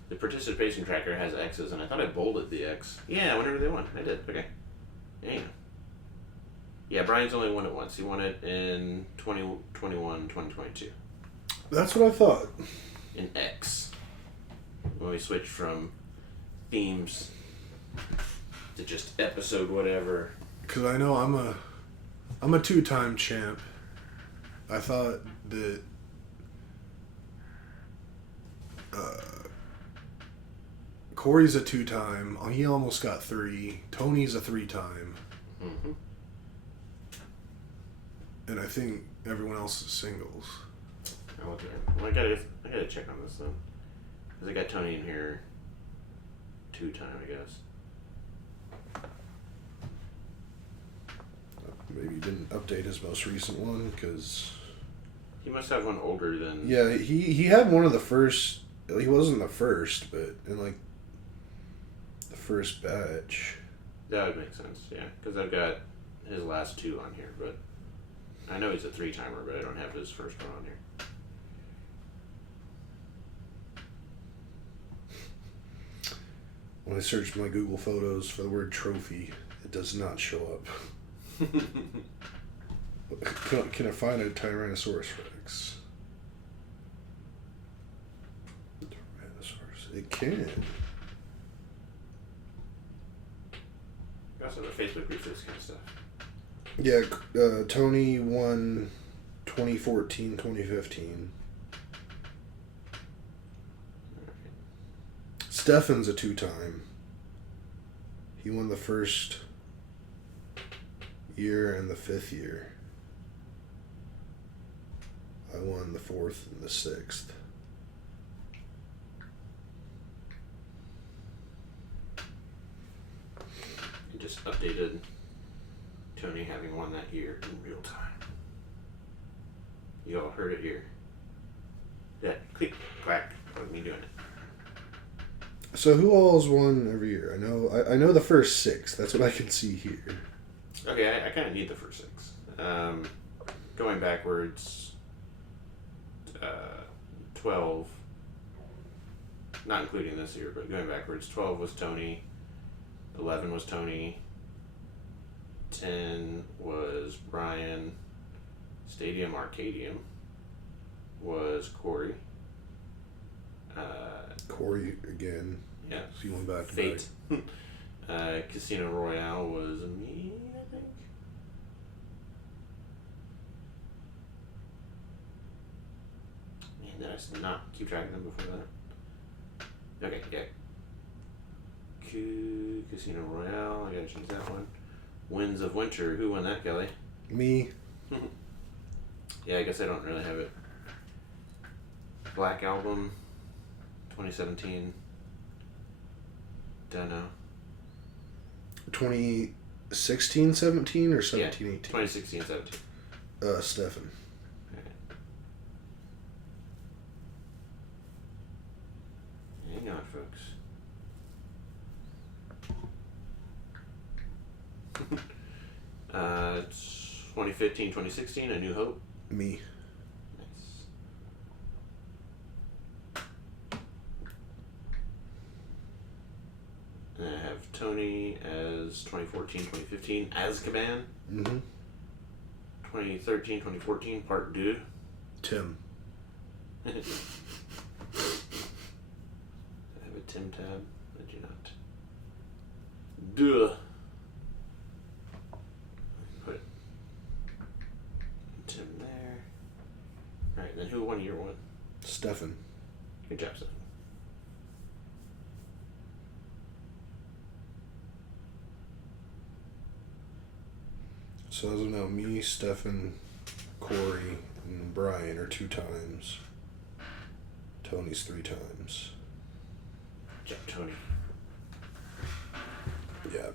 The participation tracker has X's, and I thought I bolded the X. Yeah, whenever they won. I did. Okay. Yeah. Yeah, Brian's only won it once. He won it in 2021, 2022. That's what I thought. In X. When we switched from themes to just episode whatever. Because I know I'm a 2-time champ. I thought that Corey's a 2-time. He almost got 3. Tony's a 3-time. Mm-hmm. And I think everyone else is singles. I'll look at it. Well, I gotta check on this then. Because I got Tony in here 2-time, I guess. Maybe he didn't update his most recent one, because... He must have one older than... Yeah, he had one of the first... He wasn't the first, but in, like, the first batch. That would make sense, yeah. Because I've got his last 2 on here, but... I know he's a 3-timer, but I don't have his first one on here. When I search my Google Photos for the word trophy, it does not show up. Can I find a Tyrannosaurus Rex? Tyrannosaurus. It can. We also have a Facebook group for this kind of stuff. Yeah, Tony won 2014, 2015. Stefan's a 2-time. He won the first year and the 5th year. I won the 4th and the 6th. It just updated Tony having won that year in real time. You all heard it here. That click, clack, with me doing it. So who all's won every year? I know the first 6. That's what I can see here. Okay, I kind of need the first 6. Going backwards, 12, not including this year, but going backwards, 12 was Tony, 11 was Tony, 10 was Brian, Stadium Arcadium was Corey. Corey again. Yeah. So you went back to Fate. Casino Royale was me, I think. Man, did I not keep track of them before that? Okay, yeah. Casino Royale, I gotta change that one. Winds of Winter, who won that, Kelly? Me. Yeah, I guess I don't really have it. Black Album, 2017. Don't know. 2016, 17 or 17, 18? 2016, 17. Stefan. Hang on, folks. 2015, 2016, A New Hope. Me. Nice. And I have Tony as 2014, 2015, Azkaban. Mm-hmm. 2013, 2014, Part 2. Tim. I have a Tim tab. I do not. Duh. Put Tim there. Alright, then who won year 1? Stefan. Good job, Steph. So as of now, me, Stefan, Corey, and Brian are 2 times. Tony's 3 times. Good job, Tony. Yeah.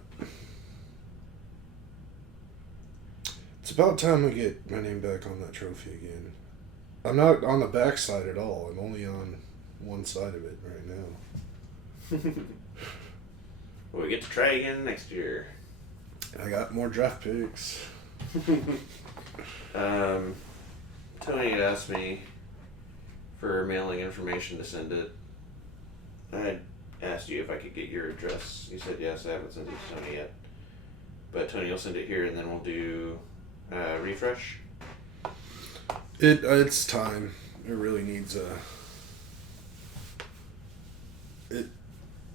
It's about time we get my name back on that trophy again. I'm not on the back side at all. I'm only on one side of it right now. Well, we get to try again next year. I got more draft picks. Tony had asked me for mailing information to send it. I had asked you if I could get your address. You said yes. I haven't sent it to Tony yet. But Tony will send it here, and then we'll do refresh. It's time. It really needs a. It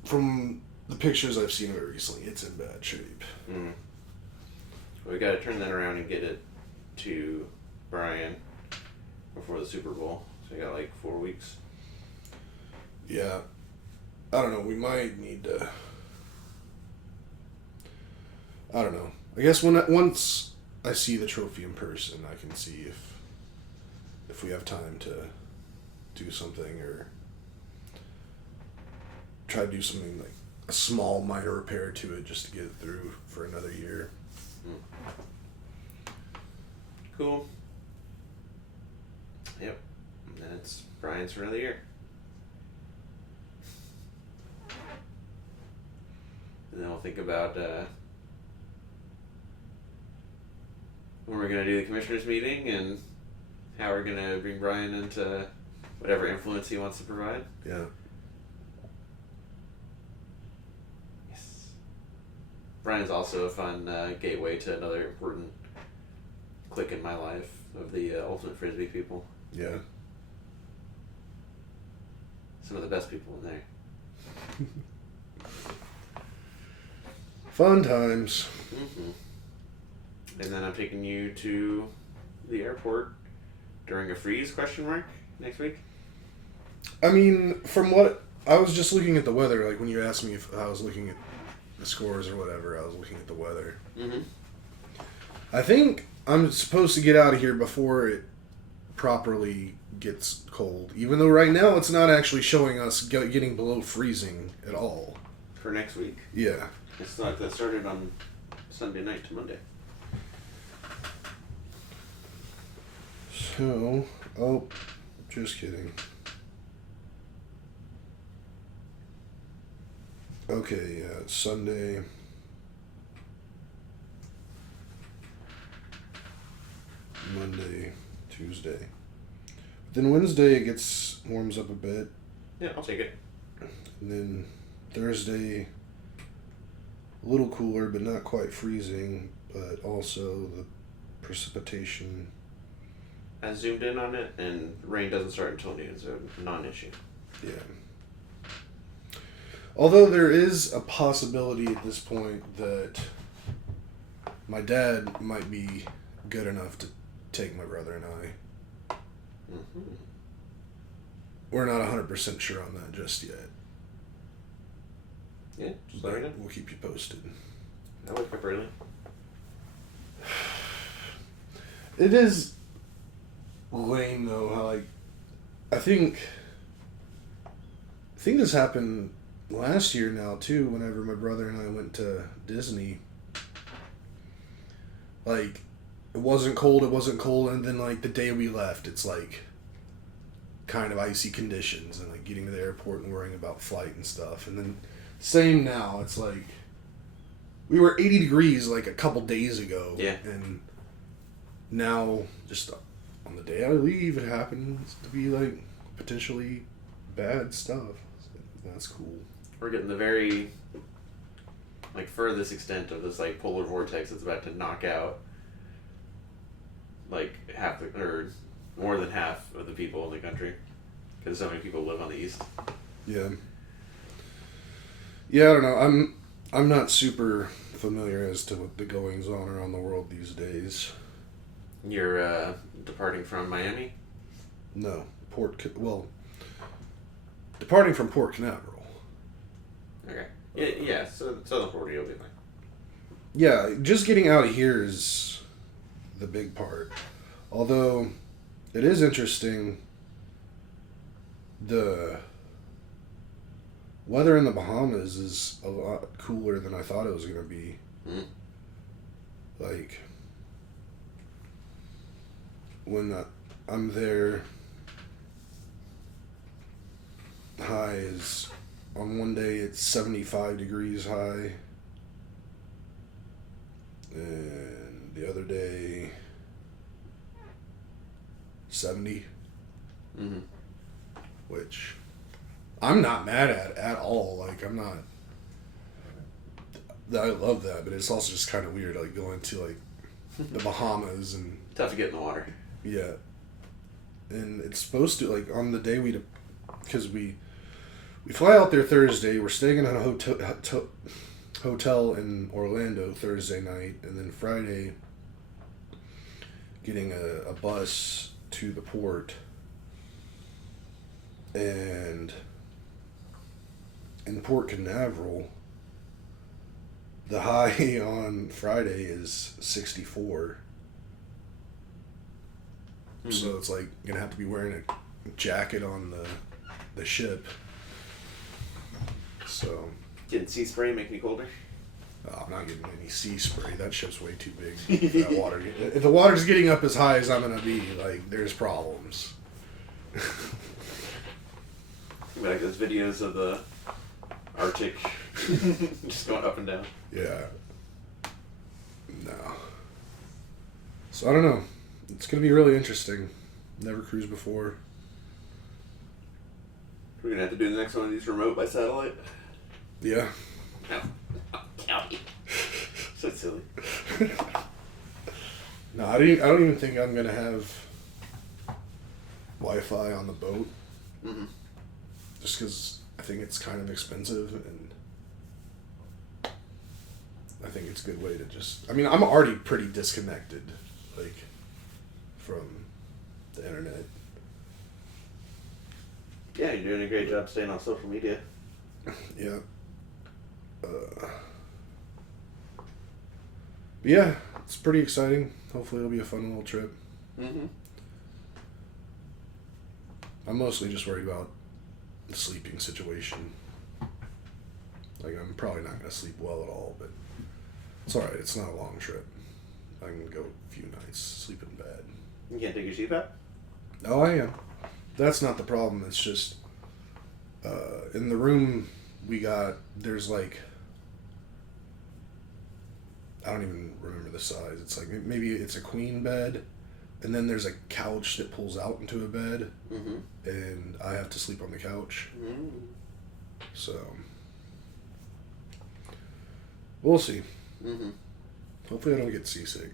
from the pictures I've seen of it recently, it's in bad shape. Mm. Well, we got to turn that around and get it to Brian before the Super Bowl. So we got like 4 weeks. Yeah, I don't know. We might need to. I don't know. I guess once I see the trophy in person, I can see if we have time to do something or try to do something like a small minor repair to it just to get it through for another year. Cool. Yep. And then it's Brian's for another year. And then we'll think about when we're going to do the commissioners meeting and how we're going to bring Brian into whatever influence he wants to provide. Yeah. Brian's also a fun gateway to another important clique in my life of the Ultimate Frisbee people. Yeah. Some of the best people in there. Fun times. Mm-hmm. And then I'm taking you to the airport during a freeze, next week? I mean, from what... I was just looking at the weather, like when you asked me if I was looking at the scores or whatever, I was looking at the weather. Mm-hmm. I think I'm supposed to get out of here before it properly gets cold. Even though right now it's not actually showing us getting below freezing at all. For next week? Yeah. It's like that started on Sunday night to Monday. So, oh, just kidding. Okay, yeah, it's Sunday. Monday, Tuesday. Then Wednesday it warms up a bit. Yeah, I'll take it. And then Thursday, a little cooler, but not quite freezing. But also the precipitation. I zoomed in on it, and rain doesn't start until noon, so non-issue. Yeah. Although there is a possibility at this point that my dad might be good enough to take my brother and I. Mm-hmm. We're not 100% sure on that just yet. Yeah, just let me know. We'll keep you posted. I wake up early. It is lame though how I think this happened last year now too, whenever my brother and I went to Disney. Like, it wasn't cold, and then like the day we left, it's like kind of icy conditions, and like getting to the airport and worrying about flight and stuff. And then same now, it's like we were 80 degrees like a couple days ago. Yeah. And now just on the day I leave, it happens to be like potentially bad stuff. So that's cool. We're getting the very furthest extent of this polar vortex that's about to knock out half or more than half of the people in the country, because so many people live on the east. Yeah. Yeah, I don't know. I'm not super familiar as to what the goings on around the world these days. You're departing from Miami? No, departing from Port Canaveral. Okay. Yeah. So Southern Florida, you'll be fine. Yeah, just getting out of here is the big part. Although, it is interesting, the weather in the Bahamas is a lot cooler than I thought it was going to be. Mm. Like, when I'm there, high is, on one day it's 75 degrees high, and the other day 70. Mm-hmm. Which I'm not mad at all. Like, I'm not, I love that, but it's also just kind of weird, like going to like the Bahamas and Tough to get in the water. yeah, and it's supposed to, like, on the day because we fly out there Thursday. We're staying in a hotel in Orlando Thursday night, and then Friday getting a bus to the port. And in Port Canaveral, the high on Friday is 64. Mm-hmm. So it's like you're gonna have to be wearing a jacket on the ship. So Didn't sea spray make any colder? I'm not getting any sea spray. That ship's way too big. If the water's getting up as high as I'm gonna be, like, there's problems. Like those videos of the Arctic just going up and down. Yeah. No. So I don't know. It's gonna be really interesting. Never cruised before. We're gonna have to do the next one of these remote by satellite. Yeah. No. County. No, I don't even think I'm gonna have Wi-Fi on the boat. Mm-hmm. Just because I think it's kind of expensive, and I think it's a good way to just. I mean, I'm already pretty disconnected, like, from the internet. Yeah, you're doing a great job staying on social media. Yeah. But yeah, it's pretty exciting. Hopefully, it'll be a fun little trip. Mm-hmm. I'm mostly just worried about the sleeping situation. Like, I'm probably not going to sleep well at all, but it's alright. It's not a long trip. I can go a few nights, sleep in bed. You can't take your CPAP? Oh, I am. That's not the problem. It's just, in the room we got, there's like, I don't even remember the size. It's like, maybe it's a queen bed, and then there's a couch that pulls out into a bed, Mm-hmm. and I have to sleep on the couch. Mm-hmm. So, we'll see. Mm-hmm. Hopefully I don't get seasick.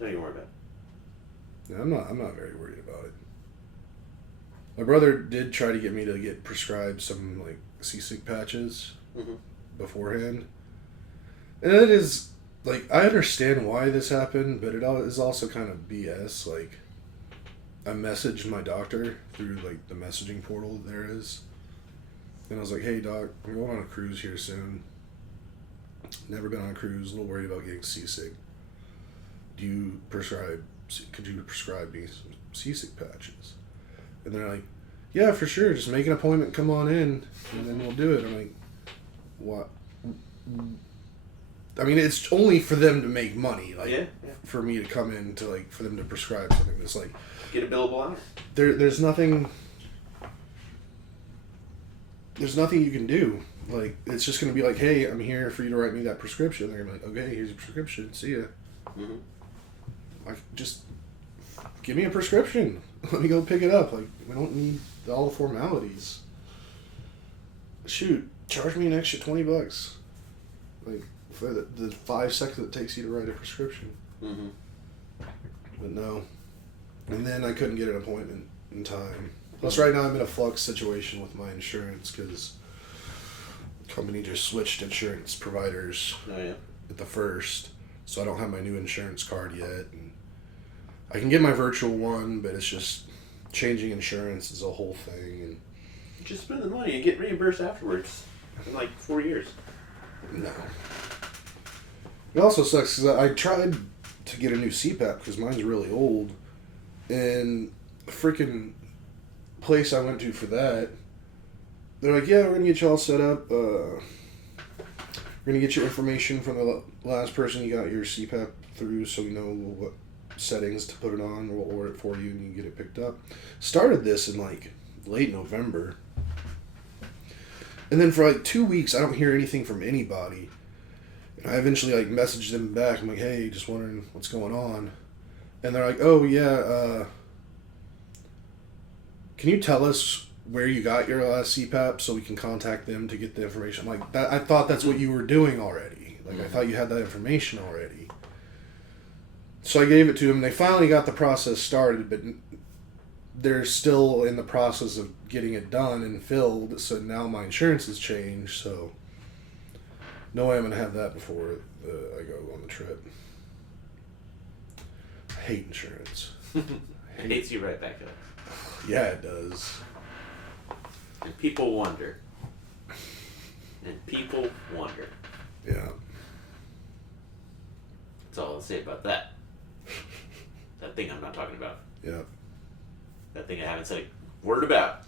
Don't even worry about it. Yeah, I'm not very worried about it. My brother did try to get me to get prescribed some, like, seasick patches Mm-hmm. beforehand. And it is, like, I understand why this happened, but it is also kind of BS. Like, I messaged my doctor through, like, the messaging portal there is. And I was like, hey, doc, I'm going on a cruise here soon. Never been on a cruise, a little worried about getting seasick. Could you prescribe me some seasick patches? And they're like, yeah, for sure, just make an appointment, come on in, and then we'll do it. I'm like, what? I mean, it's only for them to make money, like, Yeah. for me to come in to, like, for them to prescribe something. It's like, Get a billable hour. there's nothing you can do. Like, it's just going to be like, hey, I'm here for you to write me that prescription. They're going to be like, okay, here's your prescription, see ya. Mm-hmm. Like, just give me a prescription. Let me go pick it up. Like, we don't need all the formalities. Shoot, charge me an extra $20. Like, for the 5 seconds it takes you to write a prescription. Mm-hmm. But no. And then I couldn't get an appointment in time. Plus, right now I'm in a flux situation with my insurance because the company just switched insurance providers Oh, yeah. at the first. So I don't have my new insurance card yet. And I can get my virtual one, but it's just changing insurance is a whole thing. And Just spend the money and get reimbursed afterwards in like 4 years. no. It also sucks because I tried to get a new CPAP because mine's really old. And the freaking place I went to for that, they're like, yeah, we're going to get you all set up. We're going to get your information from the last person you got your CPAP through so we know what settings to put it on. We'll order it for you and you can get it picked up. Started this in like late November. And then for like 2 weeks, I don't hear anything from anybody. And I eventually like messaged them back. I'm like, hey, just wondering what's going on. And they're like, oh, yeah, can you tell us where you got your last CPAP so we can contact them to get the information? I'm like, I thought that's what you were doing already. Like, I thought you had that information already. So I gave it to them. They finally got the process started, but they're still in the process of getting it done and filled. So now my insurance has changed. So no way I'm going to have that before I go on the trip. I hate insurance. It hates you right back up. Yeah, it does. And people wonder. And people wonder. Yeah. That's all I'll say about that. That thing I'm not talking about. Yeah. That thing I haven't said a word about.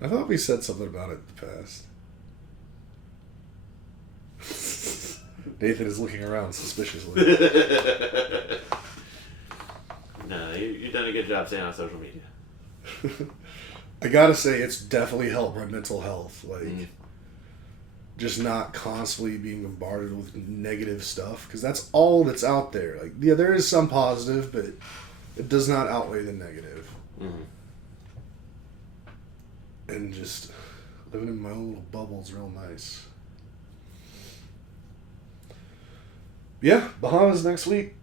I thought we said something about it in the past. Nathan is looking around suspiciously. No, you've done a good job staying on social media. I gotta say, it's definitely helped my mental health. Like, just not constantly being bombarded with negative stuff. Because that's all that's out there. Like, yeah, there is some positive, but it does not outweigh the negative. Mm-hmm. And just living in my own little bubble is real nice. Yeah, Bahamas next week.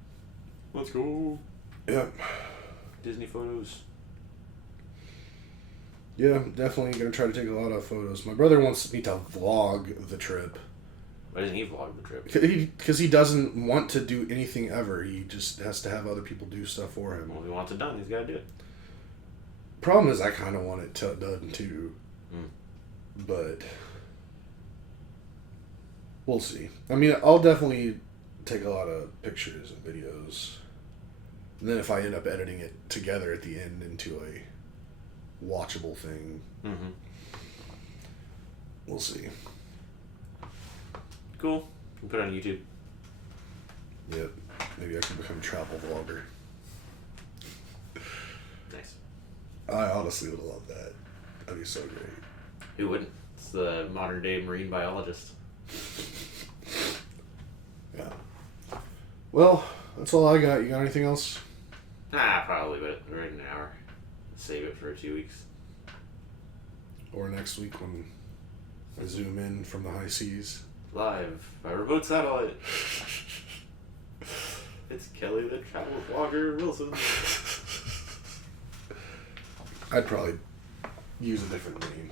Let's go. Yep. Disney photos. Yeah, definitely gonna try to take a lot of photos. My brother wants me to vlog the trip. Why doesn't he vlog the trip? Because he doesn't want to do anything ever. He just has to have other people do stuff for him. Well, if he wants it done, he's got to do it. Problem is, I kind of want it done too. But we'll see. I mean, I'll definitely take a lot of pictures and videos. And then if I end up editing it together at the end into a watchable thing, we'll see. Cool. We'll put it on YouTube. Yep. Maybe I can become a travel vlogger. Nice. I honestly would love that. That'd be so great. Who wouldn't? It's the modern day marine biologist. Yeah. Well, that's all I got. You got anything else? Probably, but we're in an hour. Save it for 2 weeks. Or next week when I zoom in from the high seas? Live by remote satellite. It's Kelly the travel vlogger Wilson. I'd probably use a different name.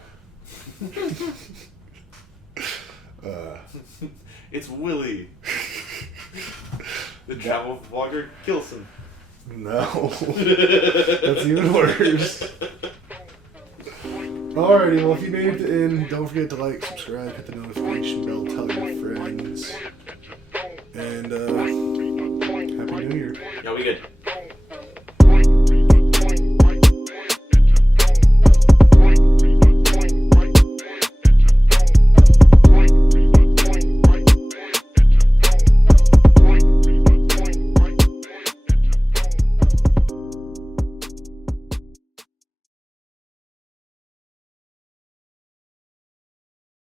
It's Willie. The travel vlogger Gilson. No. That's even worse. Alrighty, well, if you made it to the end, don't forget to like, subscribe, hit the notification bell, tell your friends. And, Happy New Year. Yeah, we good.